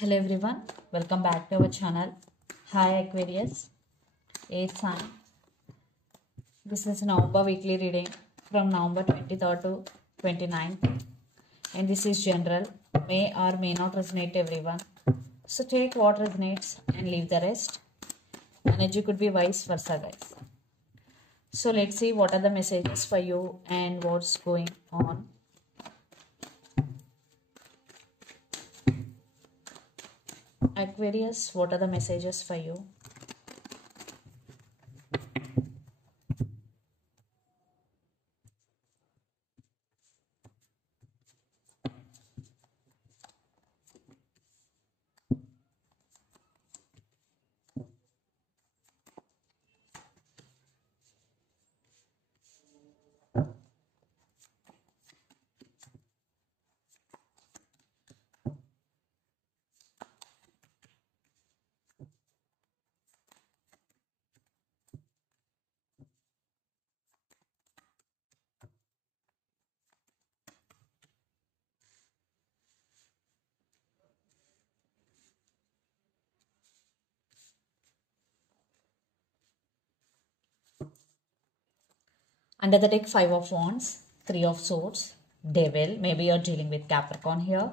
Hello everyone, welcome back to our channel. Hi Aquarius, 8th sign. This is November weekly reading from November 23rd to 29th, and this is general, may or may not resonate everyone. So take what resonates and leave the rest. Energy could be vice versa, guys. So let's see what are the messages for you and what's going on. Aquarius, what are the messages for you? Under the deck, 5 of Wands, 3 of Swords, Devil, maybe you're dealing with Capricorn here,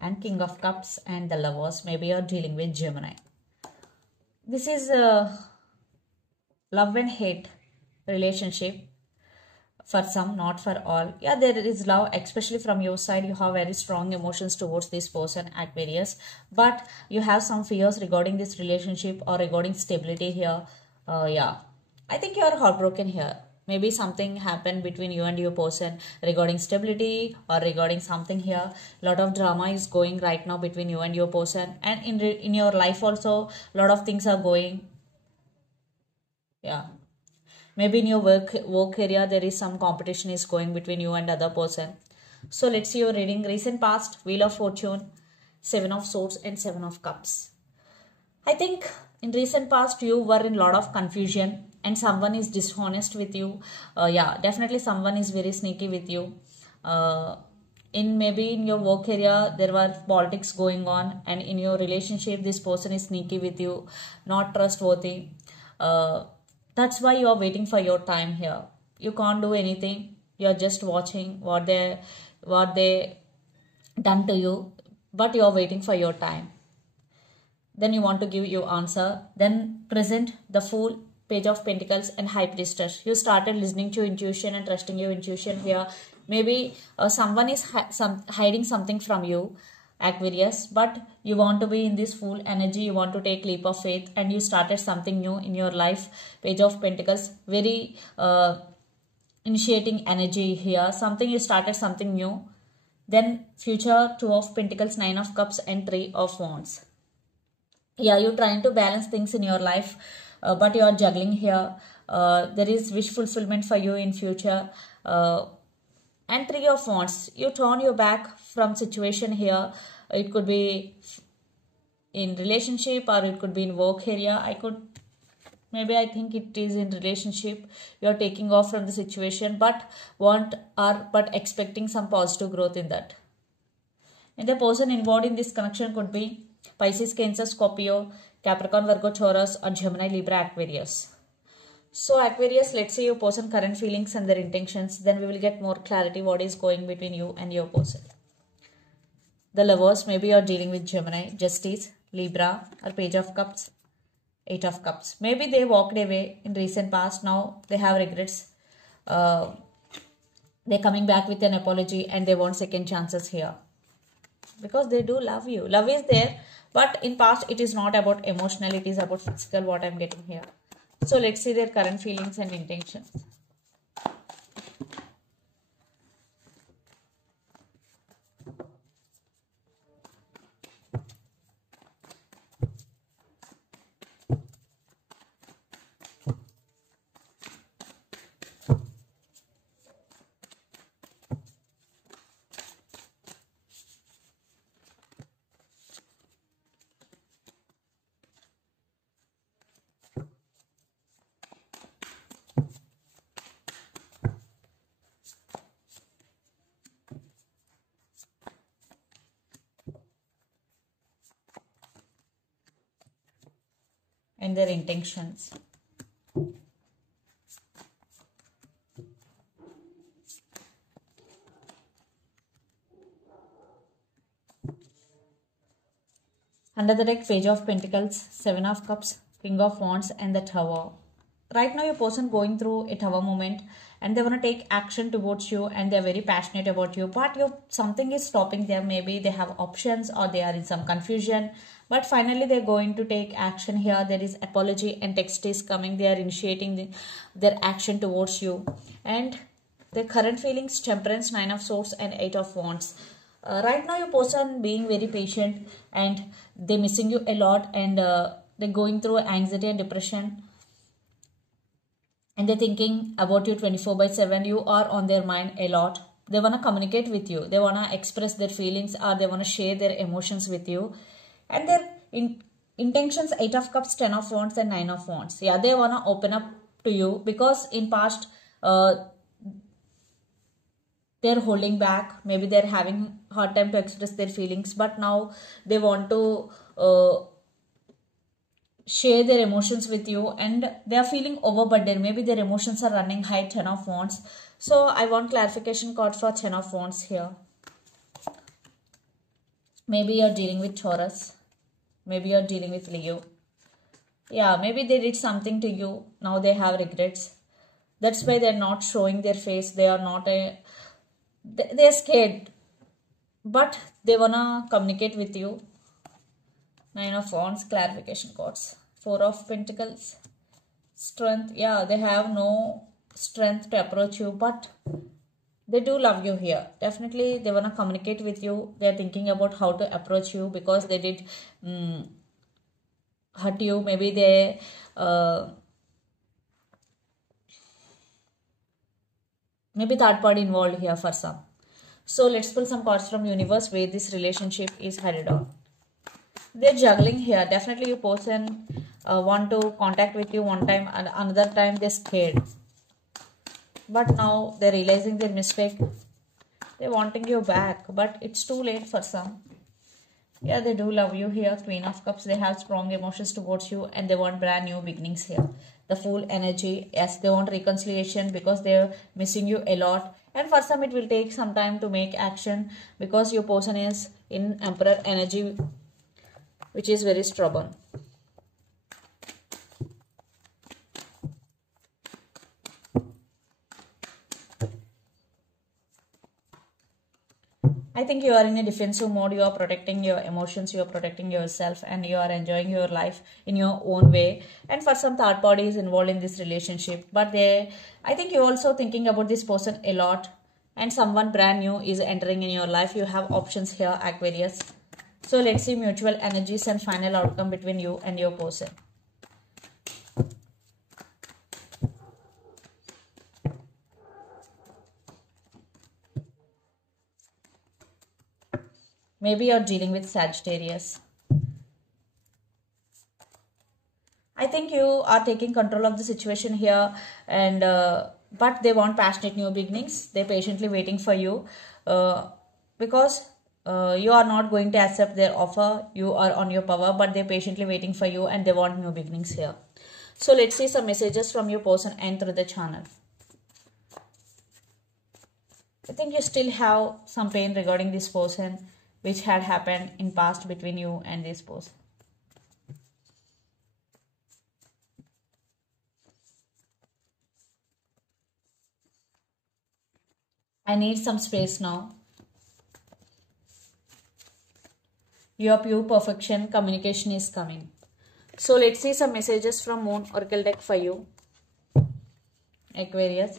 and King of Cups and the Lovers, maybe you're dealing with Gemini. This is a love and hate relationship for some, not for all. Yeah, there is love, especially from your side. You have very strong emotions towards this person, Aquarius, but you have some fears regarding this relationship or regarding stability here. Yeah, I think you are heartbroken here. Maybe something happened between you and your person regarding stability or regarding something here. Lot of drama is going right now between you and your person, and in your life also, lot of things are going. Yeah, maybe in your work area there is some competition is going between you and other person. So let's see your reading. Recent past, Wheel of Fortune, 7 of Swords and 7 of Cups. I think in recent past you were in lot of confusion and someone is dishonest with you. Yeah, definitely someone is very sneaky with you. In maybe in your work area there were politics going on, and in your relationship this person is sneaky with you, not trustworthy. That's why you are waiting for your time here. You can't do anything. You are just watching what they done to you, but you are waiting for your time. Then you want to give your answer. Then present, the Fool, Page of Pentacles and High Priestess. You started listening to your intuition and trusting your intuition here. Maybe someone is hiding something from you, Aquarius, but you want to be in this Fool energy. You want to take leap of faith and you started something new in your life. Page of Pentacles, very initiating energy here. Something you started something new. Then future, 2 of Pentacles, 9 of Cups and 3 of Wands. Yeah, you're trying to balance things in your life, but you're juggling here. There is wish fulfillment for you in future. And 3 of Wands, you turn your back from situation here. It could be in relationship or it could be in work area. I think it is in relationship. You're taking off from the situation, but expecting some positive growth in that. And the person involved in this connection could be Pisces, Cancer, Scorpio, Capricorn, Virgo, Taurus or Gemini, Libra, Aquarius. So Aquarius, let's see your person current feelings and their intentions. Then we will get more clarity what is going between you and your person. The Lovers, maybe you're dealing with Gemini, Justice, Libra or Page of Cups, 8 of Cups. Maybe they walked away in recent past. Now they have regrets. They're coming back with an apology and they want second chances here. Because they do love you. Love is there, but in past it is not about emotional, it is about physical, what I'm getting here. So let's see their current feelings and intentions. and their intentions. Under the deck, Page of Pentacles, Seven of Cups, King of Wands, and the Tower. Right now, your person going through a tower moment, and they want to take action towards you, and they're very passionate about you, but something is stopping them. Maybe they have options, or they are in some confusion, but finally they're going to take action here. There is apology and text is coming. They are initiating their action towards you, and their current feelings, Temperance, Nine of Swords, and Eight of Wands. Right now, your person being very patient, and they're missing you a lot, and they're going through anxiety and depression, and they're thinking about you 24/7. You are on their mind a lot. They want to communicate with you. They want to express their feelings, or they want to share their emotions with you. And their intentions, 8 of Cups, 10 of Wands, and 9 of Wands. Yeah, they want to open up to you, because in past, they're holding back. Maybe they're having hard time to express their feelings, but now they want to share their emotions with you, and they are feeling overburdened. Maybe their emotions are running high, 10 of Wands. So I want clarification card for 10 of Wands here. Maybe you're dealing with Taurus. Maybe you're dealing with Leo. Yeah, maybe they did something to you. Now they have regrets. That's why they're not showing their face. They are not they're scared, but they wanna communicate with you. 9 of Wands, clarification cards. 4 of Pentacles, Strength. Yeah, they have no strength to approach you, but they do love you here. Definitely, they wanna communicate with you. They're thinking about how to approach you, because they did hurt you. Maybe they maybe third party involved here for some. So let's pull some cards from universe where this relationship is headed on. They're juggling here. Definitely your person want to contact with you one time, and another time they're scared. But now they're realizing their mistake. They're wanting you back, but it's too late for some. Yeah, they do love you here. Queen of Cups. They have strong emotions towards you, and they want brand new beginnings here. The Fool energy. Yes, they want reconciliation, because they're missing you a lot. And for some, it will take some time to make action, because your person is in Emperor energy, which is very stubborn. I think you are in a defensive mode. You are protecting your emotions, you are protecting yourself, and you are enjoying your life in your own way. And for some, third party is involved in this relationship, but I think you're also thinking about this person a lot, and someone brand new is entering in your life. You have options here, Aquarius. So let's see mutual energies and final outcome between you and your person. Maybe you're dealing with Sagittarius. I think you are taking control of the situation here, and but they want passionate new beginnings. They're patiently waiting for you, because you are not going to accept their offer. You are on your power, but they're patiently waiting for you, and they want new beginnings here. So let's see some messages from your person and through the channel. I think you still have some pain regarding this person, which had happened in past between you and this person. I need some space now. Your pure perfection, communication is coming. So let's see some messages from Moon Oracle deck for you, Aquarius.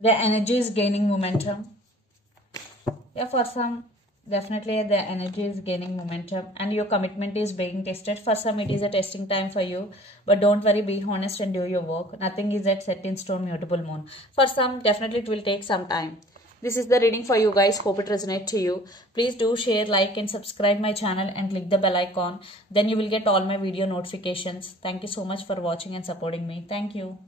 The energy is gaining momentum. Yeah, for some, definitely the energy is gaining momentum, and your commitment is being tested. For some, it is a testing time for you, but don't worry, be honest and do your work. Nothing is at set in stone, mutable moon. For some, definitely it will take some time. This is the reading for you guys. Hope it resonates to you. Please do share, like and subscribe my channel and click the bell icon. Then you will get all my video notifications. Thank you so much for watching and supporting me. Thank you.